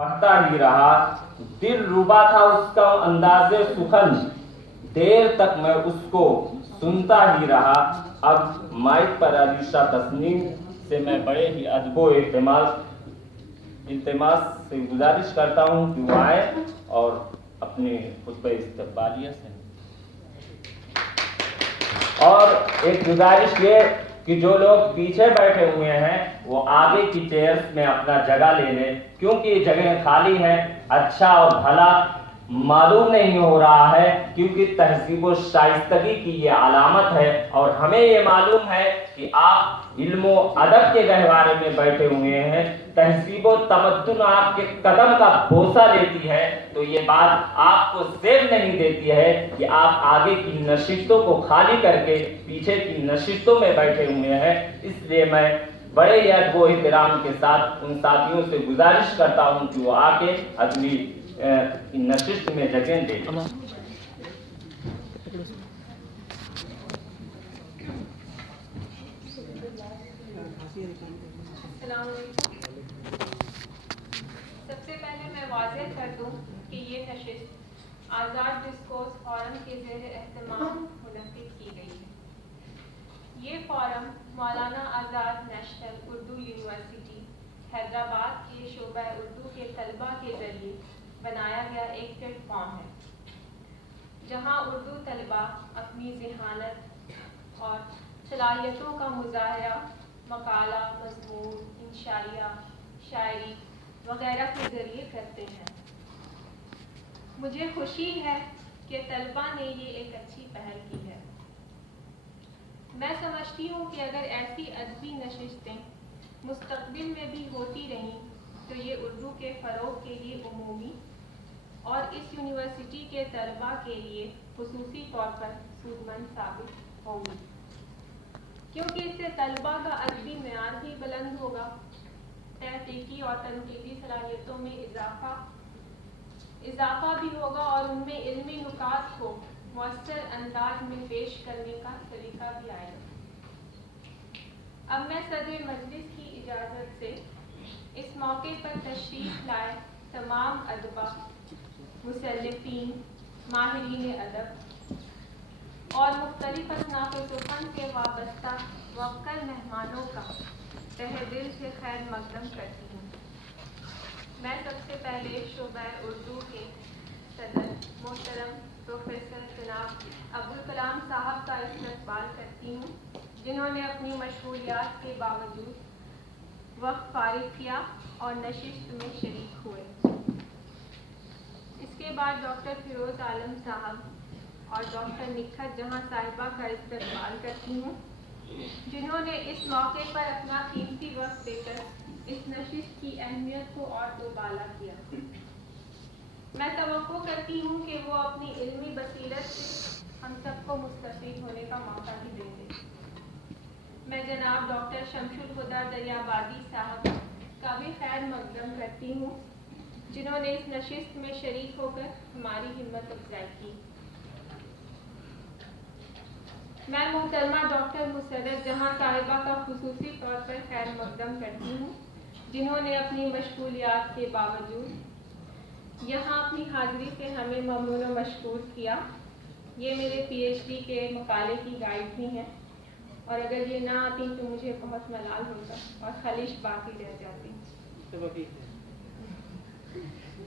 پڑھتا ہی رہا، دل ربا تھا اس کا انداز سخن، دیر تک میں اس کو سنتا ہی رہا۔ اب مائک پر علیشہ تسنیم سے میں بڑے ہی ادب و التماس سے گزارش کرتا ہوں کہ وہ آئیں اور اپنے خطبہ استقبالیہ سے، اور ایک گزارش یہ کہ جو لوگ پیچھے بیٹھے ہوئے ہیں وہ آگے کی چیئرز میں اپنا جگہ لے لیں، کیونکہ یہ جگہ خالی ہے۔ اچھا اور بھلا معلوم نہیں ہو رہا ہے، کیونکہ تہذیب و شائستگی کی یہ علامت ہے، اور ہمیں یہ معلوم ہے کہ آپ علم و ادب کے گہوارے میں بیٹھے ہوئے ہیں، تہذیب و تمدن آپ کے قدم کا بوسہ لیتی ہے، تو یہ بات آپ کو زیب نہیں دیتی ہے کہ آپ آگے کی نشستوں کو خالی کر کے پیچھے کی نشستوں میں بیٹھے ہوئے ہیں۔ اس لیے میں بڑے ہی ادب و احترام کے ساتھ ان ساتھیوں سے گزارش کرتا ہوں کہ وہ آ کے اگلی نشست میں جگہ دیں۔ السلام علیکم۔ سب سے پہلے میں واضح کر دوں کہ یہ نشست آزاد ڈسکورس فورم کے زیر اہتمام منعقد کی گئی ہے۔ یہ forum Maulana Azad national Urdu university Hyderabad کے شعبہ اردو کے طلباء کے ذریعے بنایا گیا ایک پلیٹ فارم ہے، جہاں اردو طلباء اپنی ذہانت اور صلاحیتوں کا مظاہرہ مقالہ، مضمون، انشائیہ، شاعری وغیرہ کے ذریعے کرتے ہیں۔ مجھے خوشی ہے کہ طلباء نے یہ ایک اچھی پہل کی ہے۔ میں سمجھتی ہوں کہ اگر ایسی ادبی نشستیں مستقبل میں بھی ہوتی رہیں تو یہ اردو کے فروغ کے لیے عمومی اور اس یونیورسٹی کے طلباء کے لیے خصوصی طور پر سودمند ثابت ہوگی، کیونکہ اس سے طلباء کا ادبی معیار بھی بلند ہوگا، تحقیقی اور تنقیدی صلاحیتوں میں اضافہ بھی ہوگا، اور ان میں علمی نکات کو مؤثر انداز میں پیش کرنے کا طریقہ بھی آئے گا۔ اب میں صدر مجلس کی اجازت سے اس موقع پر تشریف لائے تمام ادباء، مصنفین، ماہرین ادب اور مختلف اصناف سخن سے وابستہ موکل مہمانوں کا تہہ دل سے خیر مقدم کرتی ہوں۔ میں سب سے پہلے شعبہ اردو کے صدر محترم پروفیسر جناب ابوالکلام صاحب کا استقبال کرتی ہوں، جنہوں نے اپنی مشغولیات کے باوجود وقت فارغ کیا اور نشست میں شریک ہوئے۔ اس کے بعد ڈاکٹر فیروز عالم صاحب اور ڈاکٹر نکھت جہاں صاحبہ کا استقبال کرتی ہوں، جنہوں نے اس موقع پر اپنا قیمتی وقت دے کر اس نشست کی اہمیت کو اور دوبالا کیا۔ میں توقع کرتی ہوں کہ وہ اپنی علمی بصیرت سے ہم سب کو مستفید ہونے کا موقع بھی دیں گے۔ میں جناب ڈاکٹر شمس الہدیٰ دریابادی صاحب کا بھی خیر مقدم کرتی ہوں، جنہوں نے اس نشست میں شریک ہو کر ہماری ہمت افزائی کی۔ میں محترمہ ڈاکٹر مسرت جہاں صاحبہ کا خصوصی طور پر خیر مقدم کرتی ہوں، جنہوں نے اپنی مشغولیات کے باوجود یہاں اپنی حاضری سے ہمیں ممنون و مشکور کیا۔ یہ میرے پی ایچ ڈی کے مقالے کی گائیڈ بھی ہیں، اور اگر یہ نہ آتی تو مجھے بہت ملال ہوتا اور خلش باقی رہ جاتی۔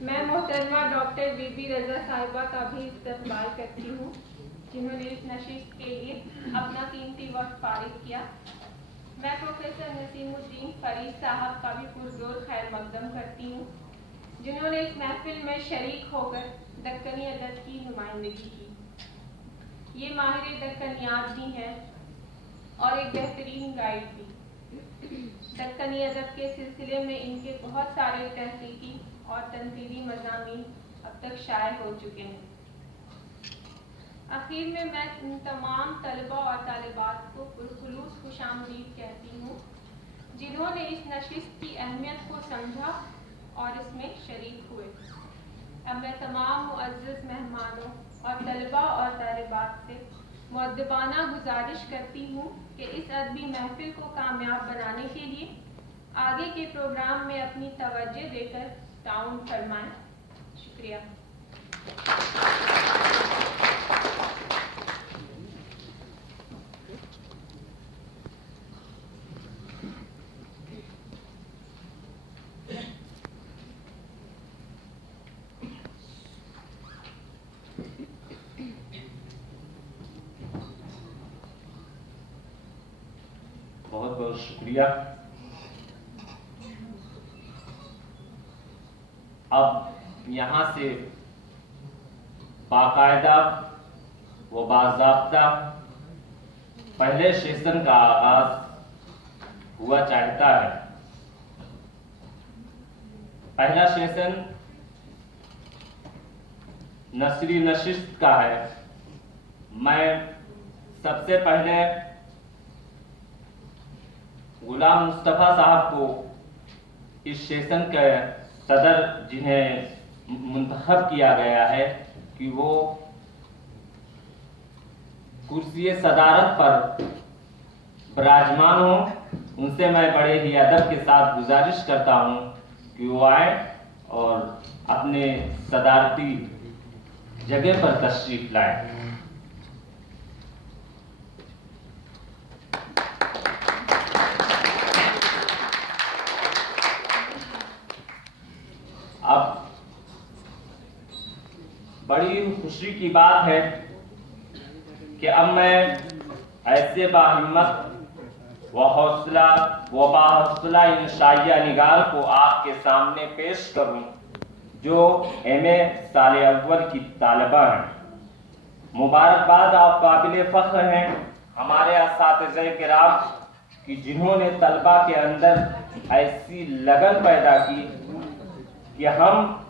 میں محترمہ ڈاکٹر بی بی رضا صاحبہ کا بھی استقبال کرتی ہوں، جنہوں نے اس نشست کے لیے اپنا قیمتی وقت فارغ کیا۔ میں پروفیسر نسیم الدین فرید صاحب کا بھی پرزور خیر مقدم کرتی ہوں، جنہوں نے اس محفل میں شریک ہو کر دکنی ادب کی نمائندگی کی۔ یہ ماہر دکنیات بھی ہیں اور ایک بہترین گائیڈ بھی۔ دکنی ادب کے سلسلے میں ان کے بہت سارے تحقیقی اور تنقیدی مضامین اب تک شائع ہو چکے ہیں۔ آخر میں ان تمام طلباء اور طالبات کو پرخلوص خوش آمدید کہتی ہوں، جنہوں نے اس نشست کی اہمیت کو سمجھا اور اس میں شریک ہوئے۔ اب میں تمام معزز مہمانوں اور طلباء اور طالبات سے مؤدبانہ گزارش کرتی ہوں کہ اس ادبی محفل کو کامیاب بنانے کے لیے آگے کے پروگرام میں اپنی توجہ دے کر टाउन फरमान। शुक्रिया। बहुत बहुत शुक्रिया। अब यहाँ से बाकायदा व बाज़ाब्ता पहले सेशन का आगाज हुआ चाहता है। पहला सेशन नसरी नशिस्त का है। मैं सबसे पहले गुलाम मुस्तफ़ा साहब को इस सेशन के सदर जिन्हें मुंतखब किया गया है कि वो कुर्सी सदारत पर विराजमान हो, उनसे मैं बड़े ही अदब के साथ गुजारिश करता हूँ कि वो आए और अपने सदारती जगह पर तशरीफ लाएं। अब बड़ी खुशी की बात है कि अब मैं ऐसे बाहिम्मत व हौसला व बाहौसला इन शाइया निगार को आपके सामने पेश करूं जो एमए साल अव्वल की तालिबा हैं। मुबारकबाद, आप काबिल फ़ख्र हैं हमारे असातिज़े किराम कि जिन्होंने तलबा के अंदर ऐसी लगन पैदा की कि हम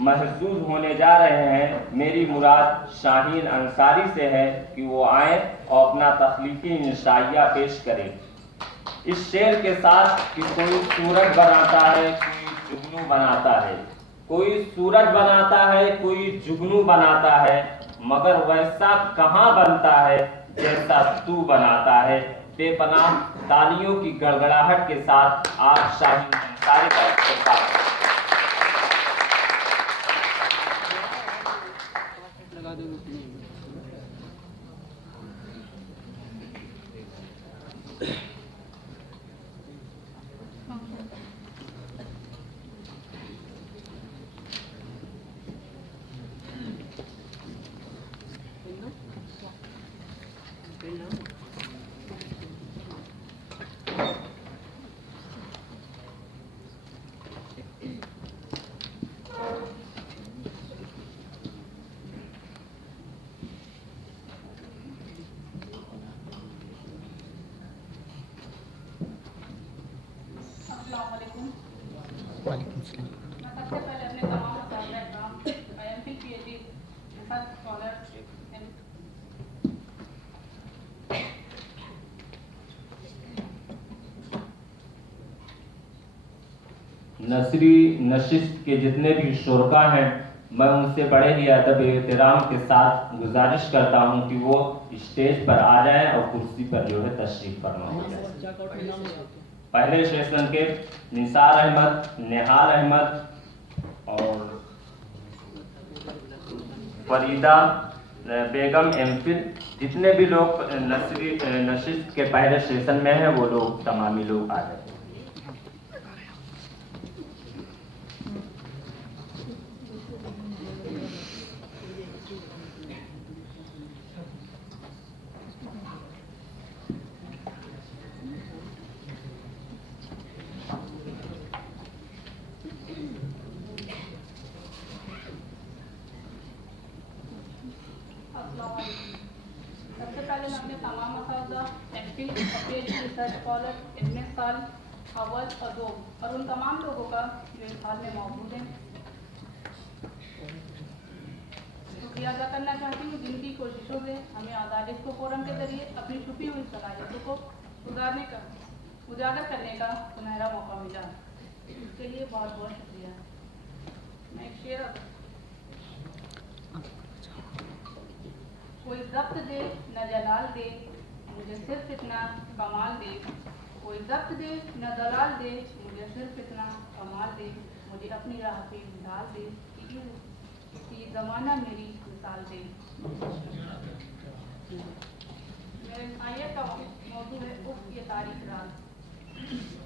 महसूस होने जा रहे हैं। मेरी मुराद शाहीन अंसारी से है कि वो आए और अपना तख्लीकी इंशाइया पेश करें। इस शेर के साथ कि कोई सूरज बनाता है, कोई जुगनू बनाता है, कोई सूरज बनाता है, कोई जुगनू बनाता है, मगर वैसा कहाँ बनता है जैसा तू बनाता है। बेपनाह तालियों की गड़गड़ाहट के साथ आप शाहीन अंसारी का इस्तेमाल करें। नसरी नशिस्त के जितने भी शुरका हैं, मैं उनसे बड़े ही अदब एहतराम के साथ गुजारिश करता हूं कि वो स्टेज पर आ जाएं और कुर्सी पर जो है तशरीफ फरमा हो जाए। पहले सेशन के निसार अहमद, नेहाल अहमद और फरीदा बेगम एमफिल, जितने भी लोग नसरी नशिस्त के पहले सेशन में हैं वो लोग तमामी लोग आ जाए। सबसे पहले मैं अपने तमाम असातिज़ा, MPhil, PhD research scholar, MA साल अव्वल और दो और उन तमाम लोगों का जो इस हाल में मौजूद हैं शुक्रिया अदा करना चाहती हूँ जिनकी कोशिशों से हमें आज़ादी को फोरम के जरिए अपनी छुपी हुई सलाहियतों को उजागर करने का सुनहरा मौका मिला। इसके लिए बहुत बहुत शुक्रिया। मैं एक शेर कोई ज़ब्त दे न जलाल दे मुझे सिर्फ इतना कमाल दे, कोई ज़ब्त दे न दलाल दे मुझे सिर्फ इतना कमाल दे, मुझे अपनी राह पे डाल दे कि ये ज़माना मेरी मिसाल दे। मेरे आयत का मौजू है उफ ये तारीख रात।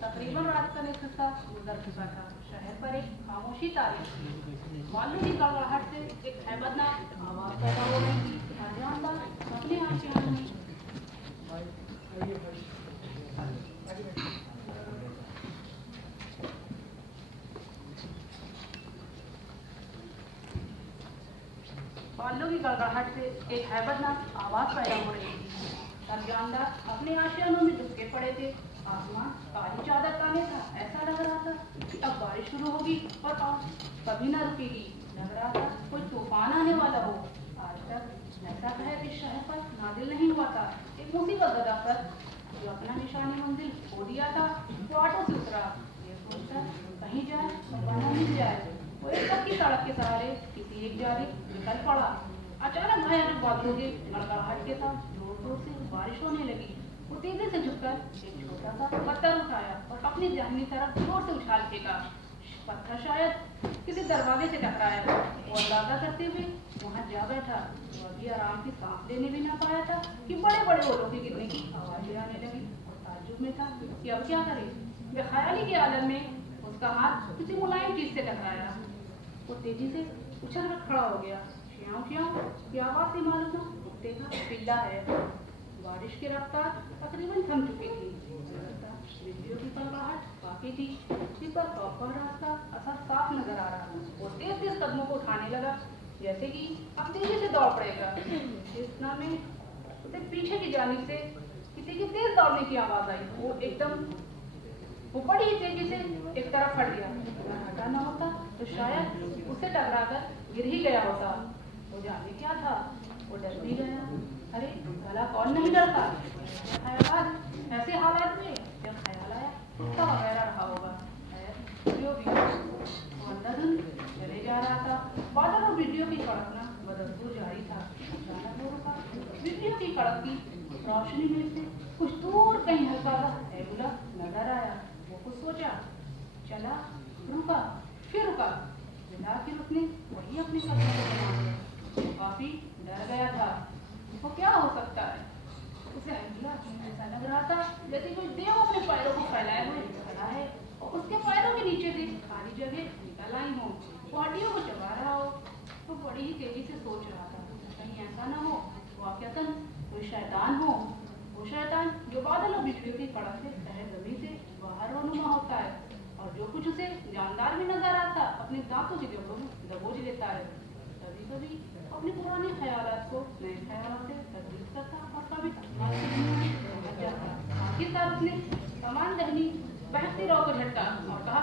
तकरीबन रात का निصف हिस्सा गुजर चुका था। शहर पर एक खामोशी तारीख थी। मालूम की गड़गड़ाहट से एक हैबतनाक आवाज़ पैदा हो रही थी। जानदार अपने आशियाने में बालों की गड़गड़ाहट से एक हैबतनाक आवाज़ पैदा हो रही थी। जानदार अपने आशियानों में डुबके पड़े थे। आसमान काली चादर ताने था। ऐसा लग रहा था कि अब बारिश शुरू होगी और कभी ना रुकेगी। लग रहा था कोई तूफान आने वाला हो। आज तक ऐसा कहे कि शहर पर नादिल नहीं हुआ था। एक मुसीबत गदा पर जो अपना निशानी मंजिल खो दिया था वो ऑटो से उतरा, ये सोचकर कहीं जाए बना मिल जाए। वो एक पक्की सड़क के सहारे किसी एक जारी निकल पड़ा। अचानक भयानक बादलों के गड़गड़ाहट के साथ जोर जोर से बारिश होने लगी। वो तेजी से झुककर एक छोटा सा पत्थर उठाया और अपनी दाहिनी तरफ जोर से उछाल फेंका। पत्थर शायद किसी दरवाजे से टकराया। वो अंदाजा करते हुए वहां जा बैठा। वो अभी आराम की सांस लेने भी ना पाया था कि बड़े बड़े ओलों के गिरने की आवाजें आने लगी। और ताज्जुब में था कि अब क्या करे। बेख्याली के आलम में उसका हाथ किसी मुलायम चीज से टकराया। वो तेजी से उछल कर खड़ा हो गया। श्याम श्याम की आवाज से मालूम था कुत्ते का पिल्ला है। बारिश की रफ्तार तकरीबन थम चुकी थी। बिजलियों की कड़कड़ाहट काफी थी। जिस पर प्रॉपर रास्ता असर साफ नजर आ रहा। वो तेज तेज कदमों को उठाने लगा जैसे कि अब तेजी से दौड़ पड़ेगा। इतना में उसे पीछे की जानिब से किसी की तेज दौड़ने की आवाज आई। वो बड़ी ही तेजी से एक तरफ हट गया। अगर हटा ना होता तो शायद उससे टकराकर गिर ही गया होता। वो जाने क्या था, वो डर भी गया। अरे भला कौन नहीं डरता। ऐसे हालात में जब ख्याल आया कुत्ता वगैरह रहा होगा। जो भी वो अंधाधुंध चले जा रहा था। बादल और बिजलियों की कड़कना बदस्तूर जारी था। अचानक वो रुका। बिजलियों की कड़कती रोशनी में से कुछ दूर कहीं हल्का सा एबुला नजर आया। वो कुछ सोचा, चला, रुका, फिर रुका। फिर उसने वही अपने कदमों को बना लिया। काफी डर गया था। वो क्या हो सकता है। उसे ऐसा लग रहा था जैसे कोई देव अपने पैरों को फैलाए हुए खड़ा है और उसके पैरों के नीचे से खाली जगह निकल आई हो। वो हड्डियों को चबा रहा हो। तो बड़ी ही तेजी से सोच रहा था कहीं ऐसा ना हो वाकयातन कोई शैतान हो। वो शैतान जो बादल और बिजलियों की कड़क से तहे जमीन से बाहर रोनुमा होता है और जो कुछ उसे जानदार भी नजर आता अपने दांतों की जड़ों में दबोच लेता है। कभी कभी अपने पुराने ख्यालात को नए ख्यालात से तब्दील करता और कभी आखिरकार उसने सामान दहनी बहती रहो को झटका और कहा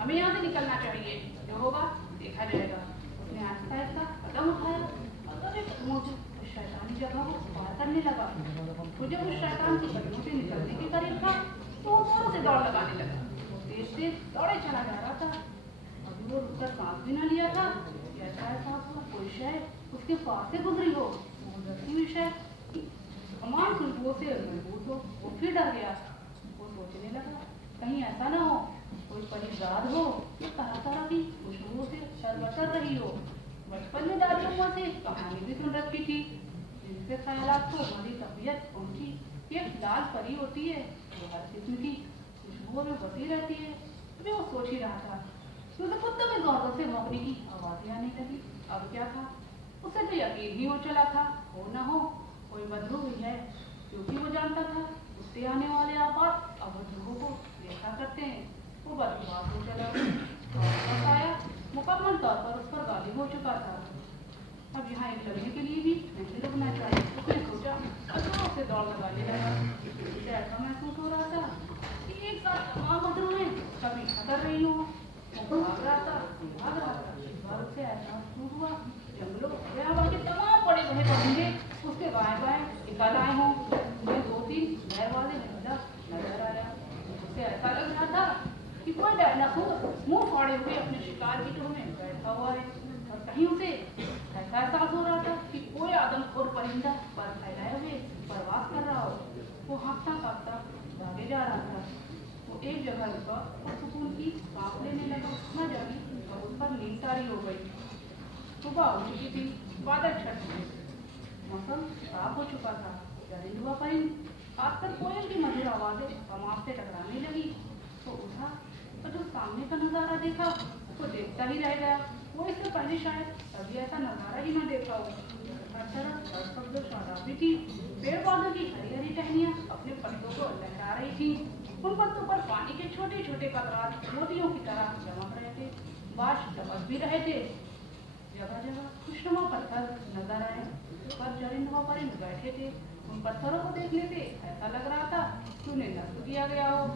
हमें यहाँ से निकलना चाहिए। जो होगा देखा जाएगा। उसने आहिस्ता आहिस्ता कदम उठाया और कभी कदमों से उस शैतानी जगह को पार करने लगा। तो जब उस शैतान के कदमों से निकलने के करीब था तो वो जोरों से दौड़ लगाने लगा। तेज तेज दौड़े चला जा रहा था। अभी वो रुककर सांस भी न लिया था। ऐसा एहसास हुआ कोई शायद उसके पास से गुजरी हो। वो डरती हुई शायद तमाम खुशबुओं से मजबूत हो। वो फिर डर गया। वो सोचने लगा कहीं ऐसा ना हो कोई परिजाद हो कि तरह तरह की खुशबुओं से शरबतर रही हो। बचपन में दादी अम्मा से कहानी भी सुन रखी थी जिनसे ख्यालात को हमारी तबीयत पहुंची कि एक लाल परी होती है जो हर किस्म की खुशबुओं में बसी रहती है। अभी वो सोच ही रहा था कि उसे कुत्तों में जोर से भौंकने की आवाजें आने लगी। अब क्या था उसे तो यकीन ही हो चला था हो न हो कोई बदलू हुई है क्योंकि वो जानता था उससे आने वाले आपात अवधुओं को देखा करते हैं। वो बदमाश हो चला और आया मुकम्मल तौर पर उस पर गालिब हो चुका था। अब यहाँ एक लड़ने के लिए भी नहीं रुकना चाहिए। उसने सोचा अजूबों से दौड़ लगाने लगा। उसे ऐसा महसूस हो रहा था कि एक साथ तमाम मधुएं कभी कर रही हूँ। वो भाग रहा था भाग रहा था। इस बार उसे ऐसा महसूस हुआ जंगलों हवा के तमाम बड़े बड़े परिंदे उसके बाएं बाएं निकल आए हों। उन्हें दो तीन नहर वाले महिला नजर आया। उसे ऐसा लग रहा था कि कोई डायनासोर मुंह फाड़े हुए अपने शिकार की टोह में बैठा हुआ है और कहीं उसे ऐसा एहसास हो रहा था कि कोई आदमखोर परिंदा पर फैलाए हुए परवास कर रहा हो। वो हाँफता कांपता भागे जा रहा था। वो एक जगह रुका और सुकून की सांस लेने लगा। न जागी और उस पर नींद तारी हो गई। सुबह हो चुकी थी, बादल छट गए, मौसम साफ हो चुका था। चरिंद हुआ परिंद आजकल कोयल की मधुर आवाजें समाज से टकराने लगी तो उठा, और जो सामने का नजारा देखा तो देखता ही रह गया। वो इससे पहले शायद कभी ऐसा नजारा ही न देखा हो। हर तरफ शब्द शादाबी थी। पेड़ पौधों की हरी हरी टहनियां अपने पत्तों को लहरा रही थी। उन पत्तों पर पानी के छोटे छोटे कतरात मोतियों की तरह चमक रहे थे। बाश टपक भी रहे थे। जगह जगह खुशनुमा पत्थर नजर आए, पर चरिंद व परिंद बैठे थे। उन पत्थरों को देखने से ऐसा लग रहा था कि उन्हें नष्ट किया गया हो।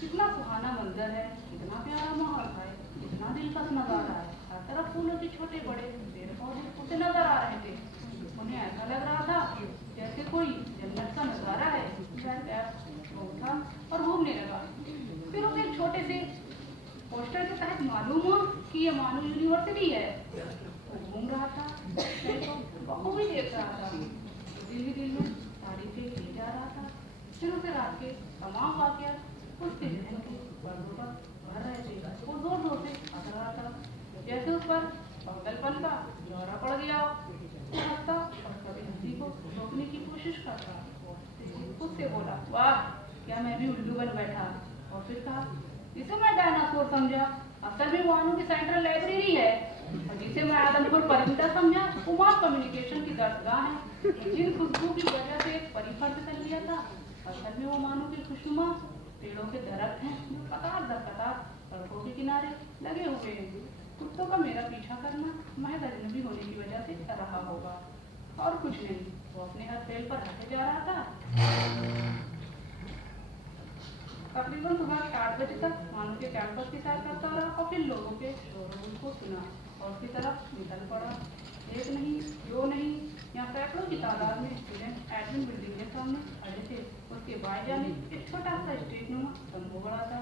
कितना सुहाना मंजर है, कितना प्यारा माहौल है, कितना दिलकश नजारा है। हर तरफ फूलों के छोटे बड़े पेड़ पौधे उसे नजर आ रहे थे। उन्हें ऐसा लग रहा था जैसे कोई जन्नत का नजारा है। वो उठा और घूमने लगा। फिर उसे एक छोटे से पोस्टर के तहत मालूम हुआ कि ये मानो यूनिवर्सिटी है। वो घूम रहा था, वो भी देख रहा था, दिल ही दिल में तारीफें किए जा रहा था। फिर उसे रात के तमाम वाक़यात उसके जहन के पर्दों पर भर रहे थे। वो जोर जोर से हंस रहा था, जैसे उस पर पागलपन का दौरा पड़ गया हो। वो हंसता और कभी हंसी को रोकने की कोशिश करता। उससे बोला, वाह क्या मैं भी उल्लू बन बैठा। और फिर कहा, जिसे मैं डायनासोर समझा असल में वानू की सेंट्रल लाइब्रेरी है, और जिसे मैं आदमपुर परिंदा समझा वो मास कम्युनिकेशन की दरगाह है। जिन खुशबू की वजह से एक परी फर्ज कर लिया था, असल में वो मानो की खुशनुमा पेड़ों के दरख्त हैं जो कतार दर कतार सड़कों के किनारे लगे हुए हैं। कुत्तों का मेरा पीछा करना महज अजनबी होने की वजह से रहा होगा और कुछ नहीं। वो अपने हर फेल पर हटे जा रहा था। तकरीबन सुबह 8 बजे तक मानो के कैंपस की सैर करता रहा और फिर लोगों के शोरगुल को सुना और उसकी तरफ निकल पड़ा। एक नहीं, दो नहीं, यहाँ सैकड़ों की तादाद में स्टूडेंट एडमिन बिल्डिंग के सामने खड़े थे। उसके बाएं जानिब एक छोटा सा स्टेज नुमा तंबू बड़ा था।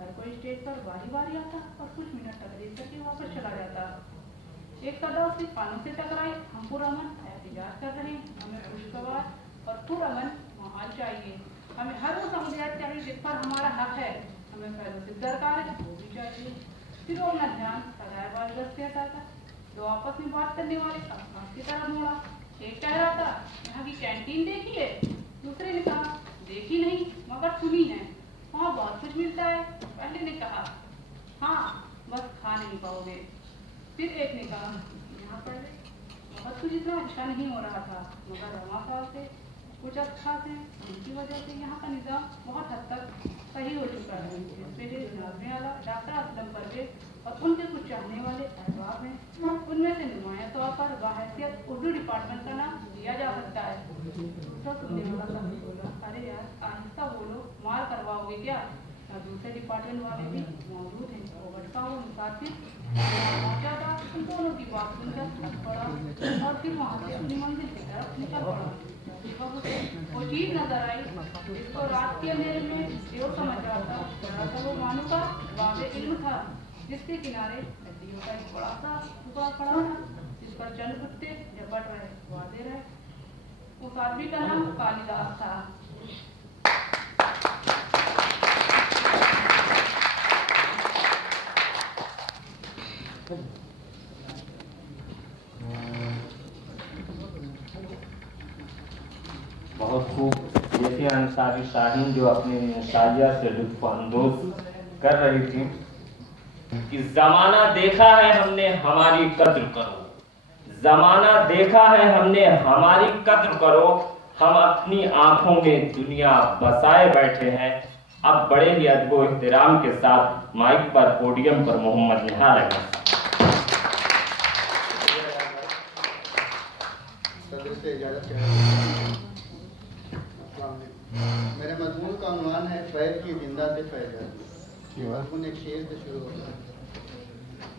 हर कोई स्टेज पर बारी बारी आता और कुछ मिनट तकरीर करके वापस चला जाता। एक सदा उसके कानों से टकराई, हम पुरअमन एहतिजाज कर रहे हैं, हमें खुशगवार और पुरअमन माहौल चाहिए। हमें हर वो सहूलियत चाहिए जिस पर हमारा हक है। हमें फैसले दरकार है, वो भी चाहिए। फिर वो अपना ध्यान सजाए वाले रस्ते हटाता। दो आपस में बात करने वाले आसपास की तरफ मुड़ा। एक कह रहा था, यहाँ की कैंटीन देखी है? दूसरे ने कहा, देखी नहीं मगर सुनी है, वहाँ बहुत कुछ मिलता है। पहले ने कहा, हाँ बस खा नहीं पाओगे। फिर एक ने कहा, यहाँ पर बहुत कुछ इतना अच्छा नहीं हो रहा था मगर रमा साहब से कुछ अच्छा है, उनकी वजह से यहाँ का निज़ाम बहुत हद तक सही हो चुका है। इसमें नाज़रीन आला डॉक्टर असलम परवेज और उनके कुछ चाहने वाले अहबाब हैं। उनमें से नुमाया तौर पर बाहैसियत उर्दू डिपार्टमेंट का नाम लिया जा सकता है। दूसरा सुनने वाला साथी बोला, अरे यार आहिस्ता बोलो, मार करवाओगे क्या? और दूसरे डिपार्टमेंट वाले भी मौजूद हैं। ओवट का वो मुसाफिर पहुंचा था, उन दोनों की बात सुनकर हंस पड़ा और फिर वहाँ से अपनी मंजिल की तरफ निकल पड़ा। वो चीज नजर आई जिसको रात के अंधेरे में जो समझ रहा था, दरअसल वो मानो का वाक़े इल्म था, जिसके किनारे नदियों का एक बड़ा सा टुकड़ा पड़ा था जिस पर चंद कुत्ते झपट रहे वादे रहे। उस आदमी का नाम कालिदास था। बहुत खूब। जैसे अंसारी शाहीन जो अपने शाजिया से लुत्फ अंदोज कर रही थी कि जमाना देखा है हमने हमारी कद्र करो, जमाना देखा है हमने हमारी कद्र करो, हम अपनी आंखों में दुनिया बसाए बैठे हैं। अब बड़े ही अदब एहतराम के साथ माइक पर पोडियम पर मोहम्मद निहाल अहमद से इजाज़त मेरे मजमून का उन्वान है फैज़ की जिंदा से फैज़। मजमून एक शेर से शुरू होता है।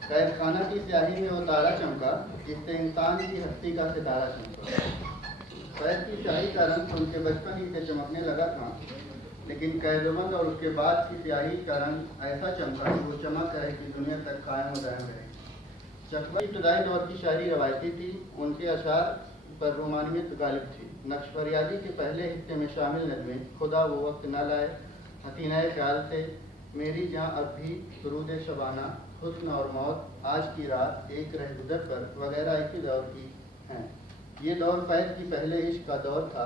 कैद खाना की स्याही में वो तारा चमका जिससे इंसान की हस्ती का सितारा चमका। फैज़ की स्याही का रंग उनके बचपन ही से चमकने लगा था, लेकिन कैदबंद और उसके बाद की स्याही का रंग ऐसा चमका कि वो चमक है कि दुनिया तक कायम दायम रहे। चकवा इब्तदाई दौर की शायरी रवायती थी, उनके अशार पर रोमानियत गालिब थी। नक्शफरियादी के पहले हिस्से में शामिल नज़में खुदा वो वक्त न लाए, हसीना ख्याल से मेरी जाँ अब भी सुरूद शबाना, हुस्न और मौत, आज की रात, एक रह गुजर कर वगैरह इसी दौर की हैं। ये दौर फैज़ की पहले इश्क का दौर था,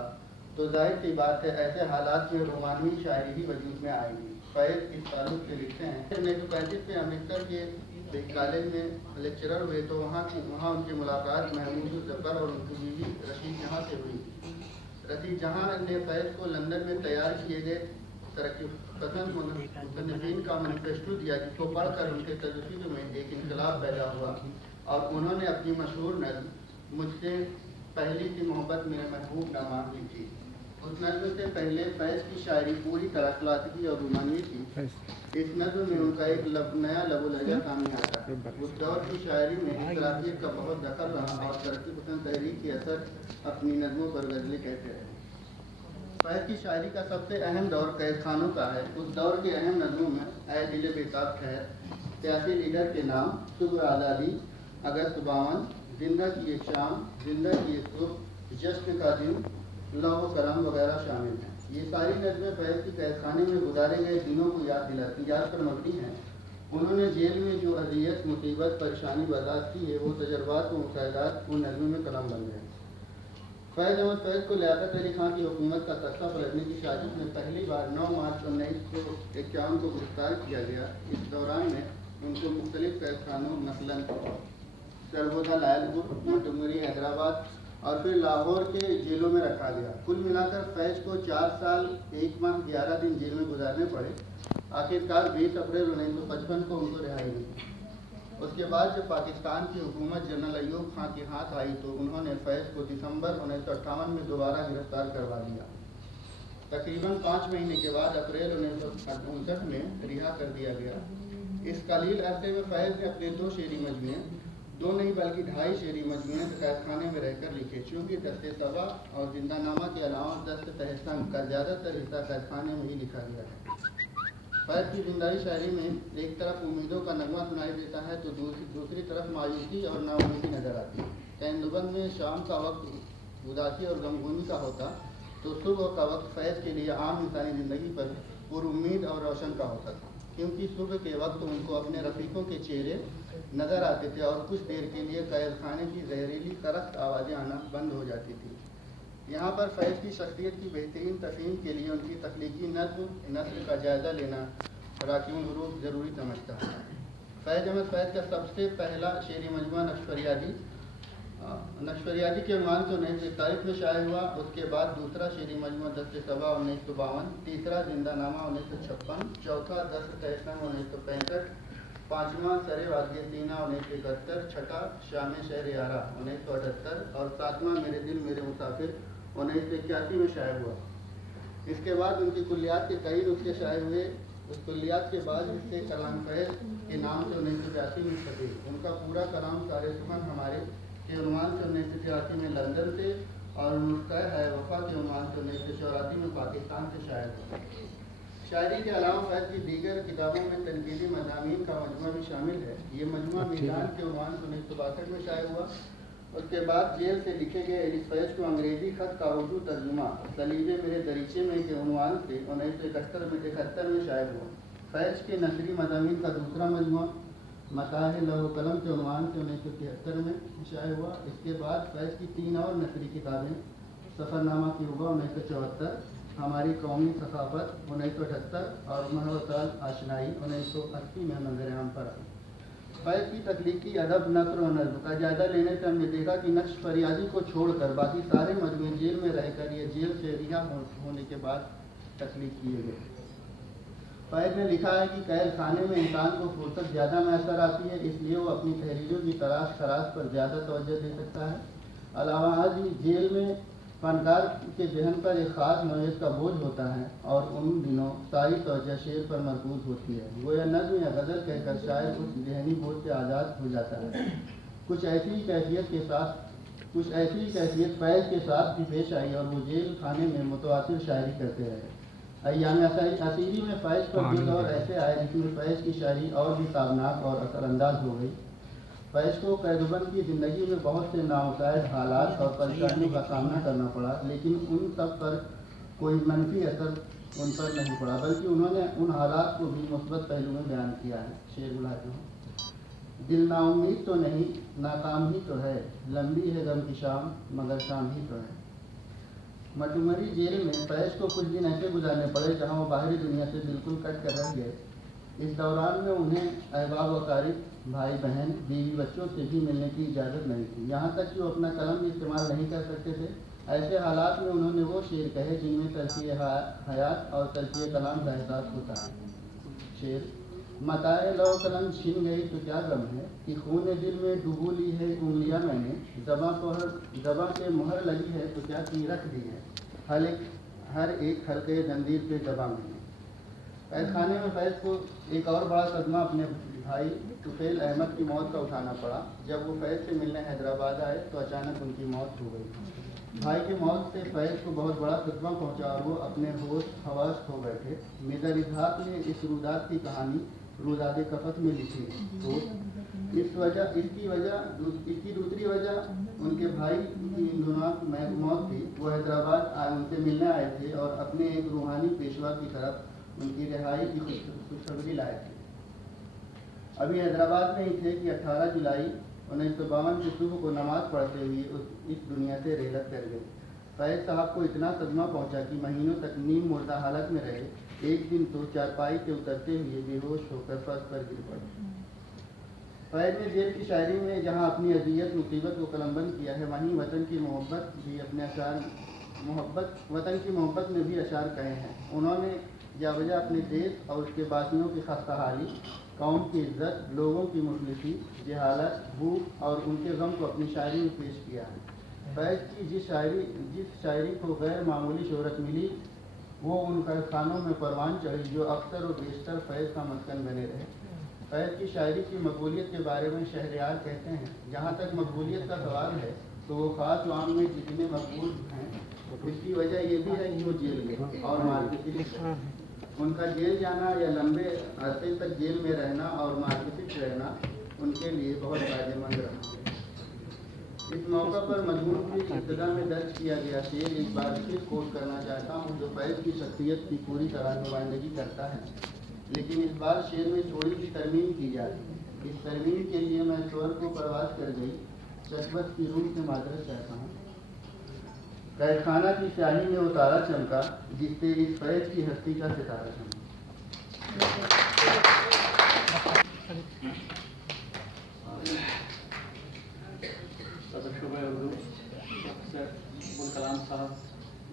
तो जाहिर सी बात है ऐसे हालात में रोमानी शायरी ही वजूद में आएगी। फैज़ इस ताल्लुक से लिखते हैं 1935 में अमृतसर के एक कॉलेज में लेक्चरर हुए तो वहाँ उनकी मुलाकात महमूद ज़फ़र और उनकी बीवी रशीद जहाँ से हुई। रशीद जहाँ ने फैज़ को लंदन में तैयार किए गए तरक्की पसंद मुसन्निफ़ीन का मैनिफेस्टो दिया, जिसको पढ़कर उनके तजुर्बे में एक इनकलाब पैदा हुआ और उन्होंने अपनी मशहूर नज़्म मुझसे पहली सी मोहब्बत मेरे महबूब नामा लिखी। उस नज़्म से पहले फैज़ की शायरी पूरी तरह क्लासिकी और रूमानी थी। इस नज़्म में उनका एक नया लबो लहजा सामने आता है। उस दौर की शायरी में इख्तिलाफियत का बहुत दखल रहा और तरक्की पसंद तहरीक के असर अपनी नज़मों पर गज़लें कहते रहे। फैज़ की शायरी का सबसे अहम दौर कैद खानों का है। उस दौर के अहम नज़मों में ऐ दिल बेताब खैर, सियासी लीडर के नाम, सुबह आज़ादी, अगस्त 52, जिंदा की एक शाम, जिंदा की एक सुबह, जश्न का दिन, लौह करम वगैरह शामिल हैं। ये सारी नज़में फैज़ की कैद खाने में गुजारे गए दिनों को याद पर मबनी हैं। उन्होंने जेल में जो अज़ियत, मुसीबत, परेशानी बर्दाश्त की है, वो तजर्बात व मुशाहिदात उन नज़मों में कलम बन गए। फैज़ अहमद फैज़ को लियाकत अली खान की हुकूमत का तख्ता पलटने की साजिश में पहली बार 9 मार्च 1951 को गिरफ्तार किया गया। इस दौरान में उनको मुख्तलिफ कैद खानों नस्लन सरगोदा, लायलपुर, मोंटगोमरी, हैदराबाद और फिर लाहौर के जेलों में रखा गया। कुल मिलाकर फैज़ को 4 साल 1 माह 11 दिन जेल में गुजारने पड़े। आखिरकार 20 अप्रैल 1955 को उनको रिहाई मिली। उसके बाद जब पाकिस्तान की हुकूमत जनरल अयूब खान के हाथ आई तो उन्होंने फैज़ को दिसंबर 1958 में दोबारा गिरफ्तार करवा लिया। तकरीबन 5 महीने के बाद अप्रैल 1959 में रिहा कर दिया गया। इस कलील अरसे में फैज़ ने अपने 2 शेरी मजमूए, 2 नहीं बल्कि 2.5 शेरी मजमूए कैद खाने में रहकर लिखे, चूँकि दस्ते सबा और जिंदानामा के अलावा दस्त तहसन का ज़्यादातर हिस्सा कैद खाने में ही लिखा गया है। फैज़ की जिंदाई शायरी में एक तरफ उम्मीदों का नगमा सुनाई देता है तो दूसरी तरफ मायूसी और नाउमीदी नजर आती है। कैंदुबंद में शाम का वक्त उदासी और गमगुनी का होता तो सुबह का वक्त फैज़ के लिए आम इंसानी ज़िंदगी पर पुरुम्मीद और रोशन का होता था, क्योंकि सुबह के वक्त उनको अपने रफ़ीकों के चेहरे नज़र आते थे और कुछ देर के लिए कैद खाने की जहरीली करख्त आवाज़ें आना बंद हो जाती थी। यहाँ पर फैज़ की शख्सियत की बेहतरीन तफ़हीम के लिए उनकी तख्लीकी नस्ल का जायज़ा लेना राकिबुल हुरूफ ज़रूरी समझता है। फैज़ अहमद फैज़ का सबसे पहला शेरी मजमूआ नक्शफरियादी के उन्वान से 1941 में शाये हुआ। उसके बाद दूसरा शेरी मजमूआ दस्ते सबा 1952, तीसरा जिंदानामा 1956, चौथा दस्त तहसन 1965, पाँचवां सरे वादिय सीना 1971, छठा शाम शहर यारा 1978 और सातवां मेरे दिल मेरे मुसाफिर 1981 में शाये हुआ। इसके बाद उनकी कुल्लियात के कई नुस्खे शाये हुए। उस कुल्लियात के बाद इससे कलाम फैज़ के नाम से 1982 में छपे। उनका पूरा कलाम सारे सुमन हमारे के उन्वान से 1983 में लंदन से और नुस्खा है वफा के उन्वान से 1984 में पाकिस्तान से शाये हुआ। शायरी के अलावा फैज़ की दीगर किताबों में तनकीदी मज़ामीन का मजमूआ भी शामिल है। ये मजमूआ मीज़ान के उन्वान से 1962 में शाये हुआ। उसके बाद जेल से लिखे गए एलिस फैज़ को अंग्रेज़ी ख़त का उर्दू तर्जुमा सलीबे मेरे दरीचे में के उन्वान से 1971 में शाये हुआ। फैज़ के नसरी मज़ामीन का दूसरा मजमूआ मताह लौह कलम के उन्वान से 1973 में शाये हुआ। इसके बाद फैज़ की 3 और नसरी किताबें सफ़रनामा की उबा 1974, हमारी कौमी सखाफत 1978 और महवसाल आशनाई 1980 में मंजर आम पर आई। फैज़ की तख्लीकी अदब, नस्र और नज़्म का जायज़ा लेने से हमने देखा कि नक्श फरियादी को छोड़कर बाकी सारे मजमूए जेल में रहकर या जेल से रिहा होने के बाद तख्लीक किए गए। फैज़ ने लिखा है कि कैद खाने में इंसान को फुर्सत ज़्यादा मैसर आती है, इसलिए वो अपनी तहरीरों की तलाश खराश पर ज़्यादा तवज्जो दे सकता है। अलावा आज जेल में फनकार के जहन पर एक ख़ास नौयत का बोझ होता है और उन दिनों सारी तवज्जो शेर पर मरकूज़ होती है। गोया नज़्म या गज़ल कहकर शायर उस जहनी बोझ से आज़ाद हो जाता है। कुछ ऐसी ही कैफियत फैज़ के साथ भी पेश आई और वो जेल खाने में मुतवातिर शायरी करते रहे। अय्याम असीरी में फैज़ पर भी दौर ऐसे आए जिसमें फैज़ की शायरी और भी ताबनाक और असरअंदाज हो गई। फैज़ को कैदबंद की ज़िंदगी में बहुत से नामुसाइद हालात और परेशानियों का सामना करना पड़ा, लेकिन उन सब पर कोई मनफी असर उन पर नहीं पड़ा, बल्कि उन्होंने उन हालात को भी मुस्बत पहलू में बयान किया है। शेर बुलाते हैं, दिल नाउम्मीद तो नहीं, नाकाम ही तो है, लंबी है गम की शाम मगर शाम ही तो है। मटुमरी जेल में फैज़ को कुछ दिन ऐसे गुजारने पड़े जहां वो बाहरी दुनिया से बिल्कुल कट कर रह गए। इस दौरान में उन्हें अहबाब व अकारिब, भाई बहन, बीवी बच्चों से भी मिलने की इजाज़त नहीं थी, यहाँ तक कि वो अपना कलम भी इस्तेमाल नहीं कर सकते थे। ऐसे हालात में उन्होंने वो शेर कहे जिनमें तलखी हयात और तलखी कलाम का एहसास होता है। शेर, मताए लो कलम छिन गई तो क्या गम है कि खून दिल में डुबो ली है उंगलियां मैंने, ज़बां पे मुहर लगी है तो क्या की रख दी है, हर एक हल्के जंजीर पे ज़बां मैंने। कैद खाने में फैज़ को एक और बड़ा सदमा अपने भाई तुफैल अहमद की मौत का उठाना पड़ा। जब वो फैज़ से मिलने हैदराबाद आए तो अचानक उनकी मौत हो गई। भाई की मौत से फैज़ को बहुत बड़ा सदमा पहुंचा और वो अपने होश हवास खो बैठे। मिर्ज़ा इजहाक ने इस रुदात की कहानी रुदाद कफत में लिखी। तो इसकी दूसरी वजह उनके भाई की मौत थी। वो हैदराबाद उनसे मिलने आए थे और अपने एक रूहानी पेशवा की तरफ उनकी रिहाई की खुशखबरी लाए थे। अभी हैदराबाद में ही थे कि 18 जुलाई 1952 की सुबह को नमाज पढ़ते हुए इस दुनिया से रेलत कर गए। फैज़ साहब को इतना सदमा पहुंचा कि महीनों तक नीम मुर्दा हालत में रहे। एक दिन तो चारपाई से उतरते हुए बेहोश होकर फर्श पर गिर पड़े। फैज़ ने जेल की शायरी में जहां अपनी अजियत मुसीबत को कलमबंद किया है, वहीं वतन की मोहब्बत में भी अशार कहे हैं। उन्होंने या वजह अपने देश और उसके बासियों की खस्ताहाली, कौम की इज्जत, लोगों की मुफलिसी, जहालत, भूख और उनके गम को अपनी शायरी में पेश किया है। फैज़ की जिस शायरी को गैर मामूली शोहरत मिली, वो उन खानों में परवान चढ़ी जो अक्सर और बेशतर फैज़ का मस्कन बने रहे। फैज़ की शायरी की मकबूलियत के बारे में शहरयार कहते हैं, जहाँ तक मकबूलियत का सवाल है तो वो ख़ास आम में जितने मकबूल हैं, इसकी वजह ये भी है कि वो जेल गए और मार्केटिंग। उनका जेल जाना या लंबे अरसे तक जेल में रहना और मार्केटिंग रहना उनके लिए बहुत फ़ायदेमंद रहा। इस मौका पर मजमून की इब्तिदा में दर्ज किया गया शेर एक बार फिर कोट करना चाहता हूँ, जो फैज़ की शख्सियत की पूरी तरह नुमाइंदगी करता है, लेकिन इस बार शेर में थोड़ी सी तरमीम की जाती। इस तरमीम के लिए मैं स्वर को परवाज कर गई शशबत की रूह से माजरत चाहता हूँ। कैद खाना की स्याही में वो तारा चमका जिससे इस फैज़ की हस्ती का सितारा चमका। प्रोफेसर अब्दुल कलाम साहब,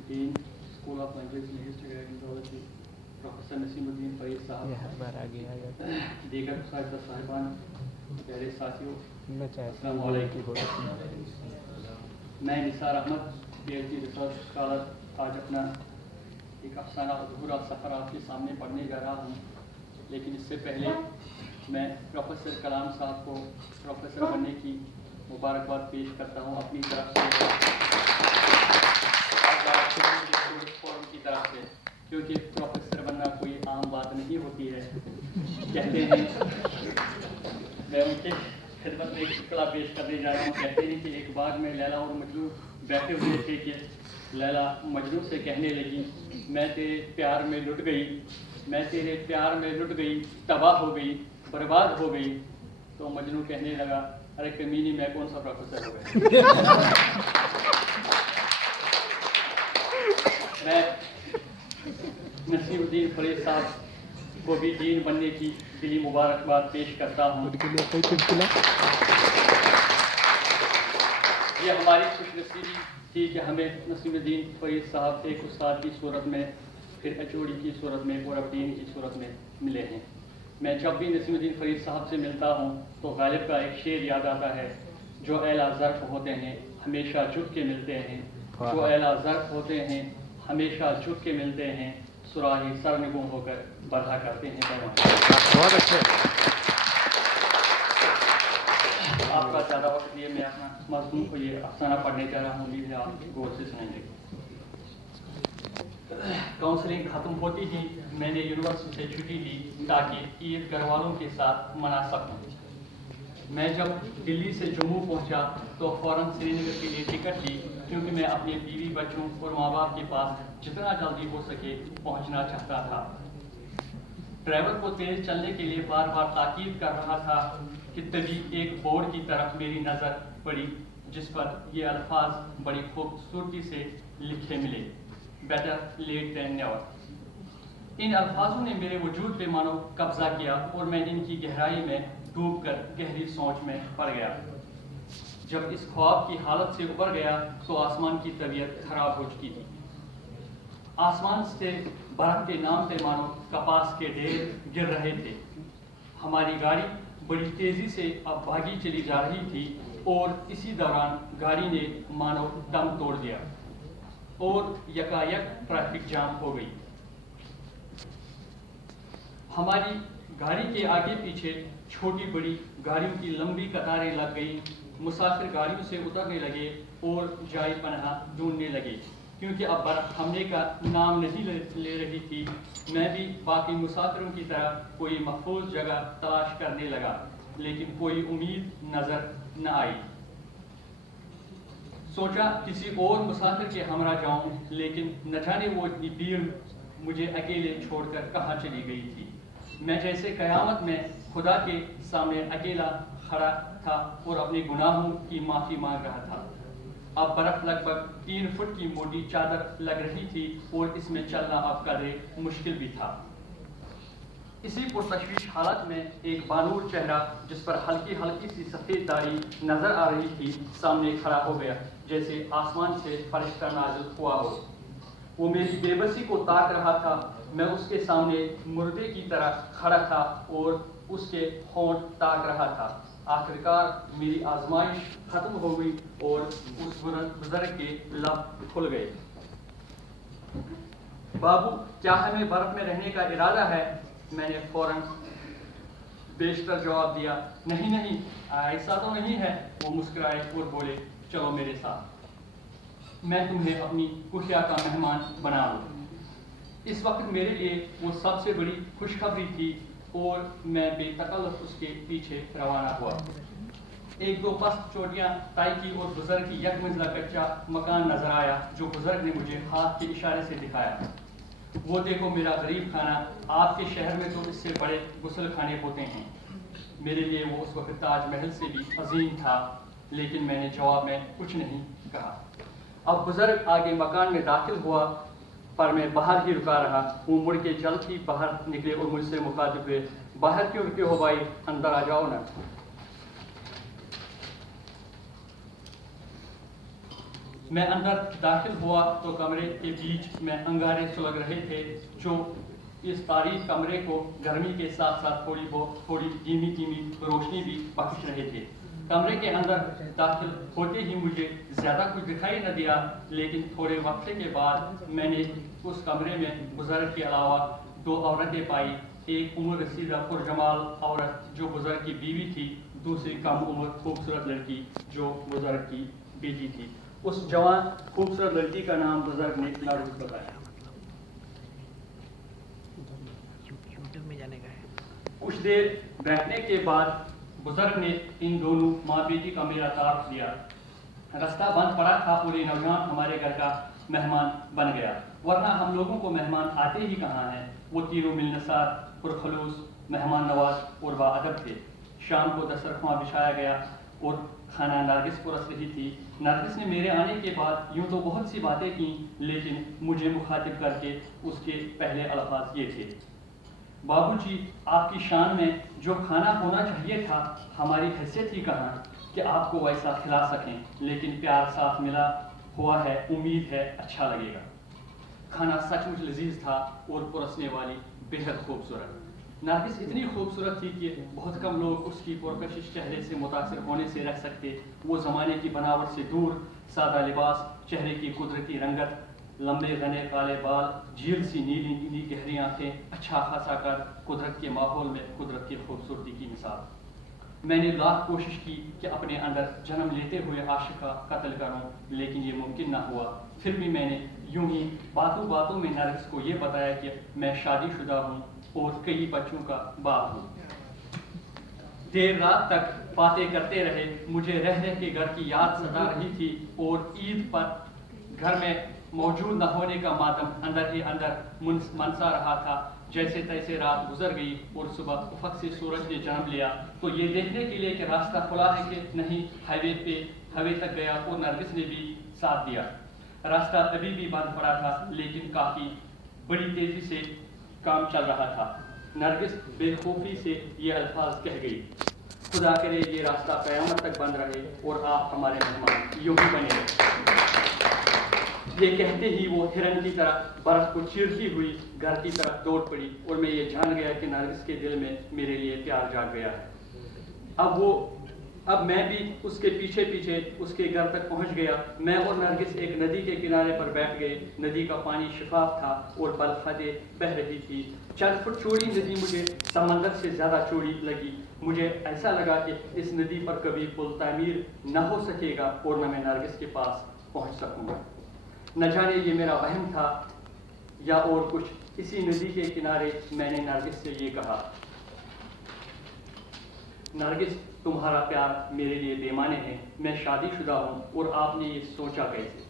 dean school of language linguistics and technology, professor Naseemuddin Farid साहब, दीगर साहिबा साहिबान, प्यारे साथियों, अस्सलाम वालेकुम। मैं Nisar Ahmad, PhD research scholar, आज अपना एक अफसाना अधूरा सफ़र आपके सामने पढ़ने जा रहा हूँ। लेकिन इससे पहले मैं प्रोफेसर कलाम साहब को प्रोफेसर बनने की मुबारकबाद पेश करता हूँ अपनी तरफ से फोरम की तरफ से, क्योंकि प्रोफेसर बनना कोई आम बात नहीं होती है। कहते हैं, मैं उनके खिदमत में एक शुक्ला पेश करने जा रहा हूँ। कहते हैं कि एक बाग में लैला और मजनू बैठे हुए थे कि लैला मजनू से कहने लगी, मैं तेरे प्यार में लुट गई, मैं तेरे प्यार में लुट गई, तबाह हो गई, बर्बाद हो गई। तो मजनू कहने लगा, अरे कमीनी, मैं कौन सा प्रोफेसर हो गया। मैं नसीमुद्दीन फरीद साहब को भी डीन बनने की दिली मुबारकबाद पेश करता हूँ। ये हमारी खुशनसीबी थी कि हमें नसीमुद्दीन फरीद साहब एक उस्ताद की सूरत में, फिर एचओडी की सूरत में और अब डीन की सूरत में मिले हैं। मैं जब भी नसीमुद्दीन फरीद साहब से मिलता हूँ तो गालिब का एक शेर याद आता है, जो एला ज़र्फ़ होते हैं हमेशा झुक के मिलते हैं, जो एला ज़र्फ़ होते हैं हमेशा झुक के मिलते हैं, सुराही सरनगू होकर बढ़ा करते हैं। बहुत अच्छे। आपका ज़्यादा वक्त लिए मैं अपना मज़मून को ये अफसाना पढ़ने जा रहा हूँ, उम्मीद है आप गौर से सुनेंगे। काउंसलिंग ख़त्म होती ही मैंने यूनिवर्सिटी से छुट्टी ली ताकि ईद घर वालों के साथ मना सकूँ। میں جب دلی سے جموں پہنچا تو فوراً سری نگر کے لیے ٹکٹ لی، کیونکہ میں اپنے بیوی بچوں اور ماں باپ کے پاس جتنا جلدی ہو سکے پہنچنا چاہتا تھا۔ ڈرائیور کو تیز چلنے کے لیے بار بار تاکید کر رہا تھا کہ تبھی ایک بورڈ کی طرف میری نظر پڑی جس پر یہ الفاظ بڑی خوبصورتی سے لکھے ملے، بیٹر لیٹ دین نیور۔ ان الفاظوں نے میرے وجود پہ مانو قبضہ کیا اور میں ان کی گہرائی میں ڈوب کر گہری سوچ میں پڑ گیا۔ جب اس خواب کی حالت سے ابھر گیا تو آسمان کی طبیعت خراب ہو چکی تھی۔ آسمان سے برف کے نام پہ مانو کپاس کے ڈھیر گر رہے تھے۔ ہماری گاڑی بڑی تیزی سے اب بھاگی چلی جا رہی تھی اور اسی دوران گاڑی نے مانو دم توڑ دیا اور یکایک ٹریفک جام ہو گئی۔ ہماری گاڑی کے آگے پیچھے چھوٹی بڑی گاڑیوں کی لمبی قطاریں لگ گئی۔ مسافر گاڑیوں سے اترنے لگے اور جائے پناہ ڈھونڈنے لگے، کیونکہ اب برف تھمنے کا نام نہیں لے رہی تھی۔ میں بھی باقی مسافروں کی طرح کوئی محفوظ جگہ تلاش کرنے لگا، لیکن کوئی امید نظر نہ آئی۔ سوچا کسی اور مسافر کے ہمراہ جاؤں، لیکن نہ جانے وہ اتنی بھیڑ مجھے اکیلے چھوڑ کر کہاں چلی گئی تھی۔ میں جیسے قیامت میں خدا کے سامنے اکیلا کھڑا تھا اور اپنے گناہوں کی معافی مانگ رہا تھا۔ اب برف لگ بھگ 3 فٹ کی موٹی چادر لگ رہی تھی اور اس میں چلنا اب قدرے مشکل بھی تھا۔ اسی پرتشویش حالت میں ایک بانور چہرہ جس پر ہلکی ہلکی سی سفید داڑھی نظر آ رہی تھی سامنے کھڑا ہو گیا، جیسے آسمان سے فرشتہ نازل ہوا ہو۔ وہ میری بے بسی کو تاک رہا تھا۔ میں اس کے سامنے مردے کی طرح کھڑا تھا اور اس کے ہونٹ تاک رہا تھا۔ آخرکار میری آزمائش ختم ہو گئی اور اس بزرگ کے لب کھل گئے۔ بابو، کیا ہمیں برف میں رہنے کا ارادہ ہے؟ میں نے فوراً بیشتر جواب دیا، نہیں نہیں، ایسا تو نہیں ہے۔ وہ مسکرائے اور بولے، چلو میرے ساتھ، میں تمہیں اپنی کشیا کا مہمان بنا لوں۔ اس وقت میرے لیے وہ سب سے بڑی خوشخبری تھی اور میں بے تکلف اس کے پیچھے روانہ ہوا۔ 1-2 پست چوٹیاں طے کی اور بزرگ کی یک منزلہ کچا مکان نظر آیا جو بزرگ نے مجھے ہاتھ کے اشارے سے دکھایا۔ وہ دیکھو میرا غریب خانہ، آپ کے شہر میں تو اس سے بڑے غسل خانے ہوتے ہیں۔ میرے لیے وہ اس وقت تاج محل سے بھی عظیم تھا، لیکن میں نے جواب میں کچھ نہیں کہا۔ اب بزرگ آگے مکان میں داخل ہوا، پر میں باہر ہی رکا رہا۔ وہ مڑ کے جلد ہی باہر نکلے اور مجھ سے مخاطب ہوئے، باہر کیوں رکے ہو بھائی، اندر آ جاؤ نا۔ میں اندر داخل ہوا تو کمرے کے بیچ میں انگارے سلگ رہے تھے جو اس تاریک کمرے کو گرمی کے ساتھ ساتھ تھوڑی دھیمی روشنی بھی بخش رہے تھے۔ کمرے کے اندر داخل ہوتے ہی مجھے زیادہ کچھ دکھائی نہ دیا، لیکن تھوڑے وقفے کے بعد میں نے اس کمرے میں بزرگ کے علاوہ 2 عورتیں پائی۔ ایک عمر رسیدہ پرجمال عورت جو بزرگ کی بیوی تھی، دوسری کم عمر خوبصورت لڑکی جو بزرگ کی بیٹی تھی۔ اس جوان خوبصورت لڑکی کا نام بزرگ نے نارس بتایا۔ کچھ دیر بیٹھنے کے بعد بزرگ نے ان دونوں ماں بیٹی کا میرا تعارف دیا۔ رستہ بند پڑا تھا اور یہ نوجوان ہمارے گھر کا مہمان بن گیا، ورنہ ہم لوگوں کو مہمان آتے ہی کہاں ہیں۔ وہ تینوں ملنسار، پرخلوص، مہمان نواز اور باادب تھے۔ شام کو دسترخواں بچھایا گیا اور کھانا نرگس پرس رہی تھی۔ نرگس نے میرے آنے کے بعد یوں تو بہت سی باتیں کیں، لیکن مجھے مخاطب کر کے اس کے پہلے الفاظ یہ تھے، بابو جی، آپ کی شان میں جو کھانا ہونا چاہیے تھا، ہماری حیثیت ہی کہاں کہ آپ کو ویسا کھلا سکیں، لیکن پیار ساتھ ملا ہوا ہے، امید ہے اچھا لگے گا۔ کھانا سچ مچ لذیذ تھا اور پرسنے والی بے حد خوبصورت۔ نرگس اتنی خوبصورت تھی کہ بہت کم لوگ اس کی پرکشش چہرے سے متاثر ہونے سے رہ سکتے۔ وہ زمانے کی بناوٹ سے دور، سادہ لباس، چہرے کی قدرتی رنگت، لمبے گھنے کالے بال، جھیل سی نیلی گہری آنکھیں، اچھا خاصا قد، قدرت کے ماحول میں قدرت کی خوبصورتی کی مثال۔ میں نے لاکھ کوشش کی کہ اپنے اندر جنم لیتے ہوئے عاشق کا قتل کروں، لیکن یہ ممکن نہ ہوا۔ پھر بھی میں نے یوں ہی باتوں باتوں میں نرگس کو یہ بتایا کہ میں شادی شدہ ہوں اور کئی بچوں کا باپ ہوں۔ دیر رات تک باتیں کرتے رہے. مجھے رہ رہ کے گھر کی یاد ستا رہی تھی اور عید پر گھر میں موجود نہ ہونے کا ماتم اندر ہی اندر منسا رہا تھا. جیسے تیسے رات گزر گئی اور صبح افق سے سورج نے جنم لیا تو یہ دیکھنے کے لیے کہ راستہ کھلا ہے کہ نہیں ہائیوے تک گیا اور نرگس نے بھی ساتھ دیا. راستہ ابھی بھی بند پڑا تھا لیکن کافی بڑی تیزی سے کام چل رہا تھا. نرگس بے خوفی سے یہ الفاظ کہہ گئی: خدا کرے یہ راستہ قیامت تک بند رہے اور آپ ہمارے مہمان یوں ہی بنے رہے. یہ کہتے ہی وہ ہرن کی طرح برف کو چیرتی ہوئی گھر کی طرف دوڑ پڑی اور میں یہ جان گیا کہ نرگس کے دل میں میرے لیے پیار جاگ گیا ہے. اب میں بھی اس کے پیچھے پیچھے اس کے گھر تک پہنچ گیا. میں اور نرگس ایک ندی کے کنارے پر بیٹھ گئے. ندی کا پانی شفاف تھا اور بلخدیں بہہ رہی تھی. چند فٹ چوڑی ندی مجھے سمندر سے زیادہ چوڑی لگی. مجھے ایسا لگا کہ اس ندی پر کبھی پل تعمیر نہ ہو سکے گا اور نہ میں نرگس کے پاس پہنچ سکوں گا. نہ جانے یہ میرا وہم تھا یا اور کچھ. اسی ندی کے کنارے میں نے نرگس سے یہ کہا: نرگس تمہارا پیار میرے لیے بے معنی ہے. میں شادی شدہ ہوں اور آپ نے یہ سوچا کیسے؟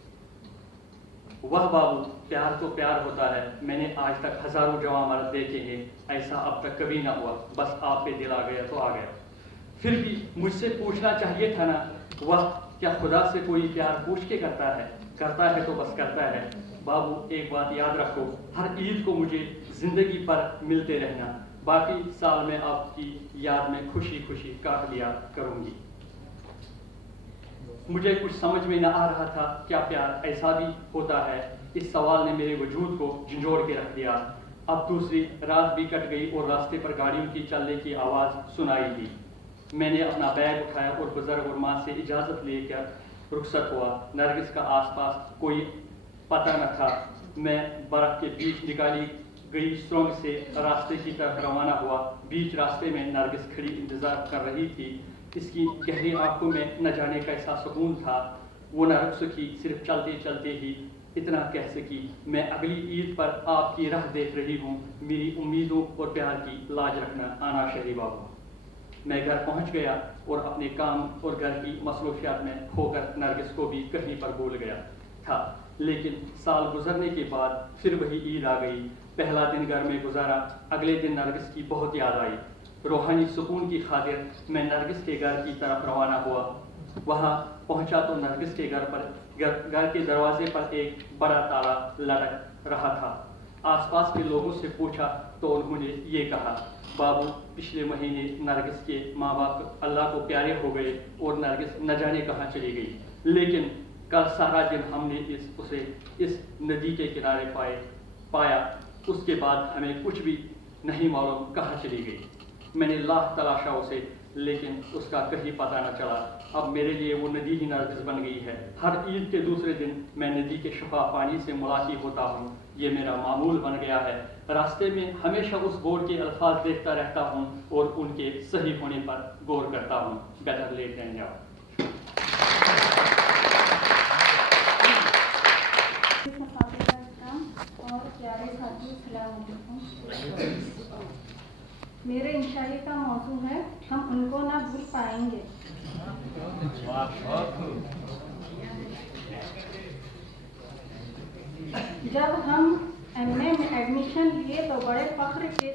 واہ بابو، پیار تو پیار ہوتا ہے. میں نے آج تک ہزاروں جوان مرد دیکھے ہیں، ایسا اب تک کبھی نہ ہوا. بس آپ پہ دل آ گیا تو آ گیا. پھر بھی مجھ سے پوچھنا چاہیے تھا نا. واہ، کیا خدا سے کوئی پیار پوچھ کے کرتا ہے؟ کرتا ہے تو بس کرتا ہے. بابو ایک بات یاد رکھو، ہر عید کو مجھے زندگی پر ملتے رہنا. باقی سال میں آپ کی یاد میں خوشی خوشی کاٹ لیا کروں گی. مجھے کچھ سمجھ میں نہ آ رہا تھا کیا پیار ایسا بھی ہوتا ہے. اس سوال نے میرے وجود کو جھنجھوڑ کے رکھ دیا. اب دوسری رات بھی کٹ گئی اور راستے پر گاڑیوں کی چلنے کی آواز سنائی دی. میں نے اپنا بیگ اٹھایا اور بزرگ اور ماں سے اجازت لے کر رخصت ہوا. نرگس کا آس پاس کوئی پتہ نہ تھا. میں برف کے بیچ نکالی گئی سرنگ سے راستے کی طرف روانہ ہوا. بیچ راستے میں نرگس کھڑی انتظار کر رہی تھی. اس کی گہری آنکھوں میں نہ جانے کیسا سکون تھا. وہ نہ رک سکی، صرف چلتے چلتے ہی اتنا کہہ سکی: میں اگلی عید پر آپ کی راہ دیکھ رہی ہوں. میری امیدوں اور پیار کی لاج رکھنا. آنا شہری بابو. میں گھر پہنچ گیا اور اپنے کام اور گھر کی مصروفیات میں کھو کر نرگس کو بھی کہیں پر بھول گیا تھا. لیکن سال گزرنے کے بعد پھر وہی عید آ گئی. پہلا دن گھر میں گزارا. اگلے دن نرگس کی بہت یاد آئی. روحانی سکون کی خاطر میں نرگس کے گھر کی طرف روانہ ہوا. وہاں پہنچا تو نرگس کے گھر کے دروازے پر ایک بڑا تالا لٹک رہا تھا. آس پاس کے لوگوں سے پوچھا تو انہوں نے یہ کہا: بابو، پچھلے مہینے نرگس کے ماں باپ اللہ کو پیارے ہو گئے اور نرگس نہ جانے کہاں چلی گئی. لیکن کل سارا دن ہم نے اسے اس ندی کے کنارے پایا. اس کے بعد ہمیں کچھ بھی نہیں معلوم کہاں چلی گئی. میں نے لاکھ تلاشا اسے لیکن اس کا کہیں پتہ نہ چلا. اب میرے لیے وہ ندی ہی نرگس بن گئی ہے. ہر عید کے دوسرے دن میں ندی کے شفاف پانی سے ملاقات ہوتا ہوں. یہ میرا معمول بن گیا ہے. راستے میں ہمیشہ اس بورڈ کے الفاظ دیکھتا رہتا ہوں اور ان کے صحیح ہونے پر غور کرتا ہوں. Better late than never. اور پیارے ساتھی، السلام علیکم. میرے انشاءی کا موضوع ہے: ہم ان کو نہ بھول پائیں گے. جب ہم ایم اے میں ایڈمیشن لیے تو بڑے فخر کے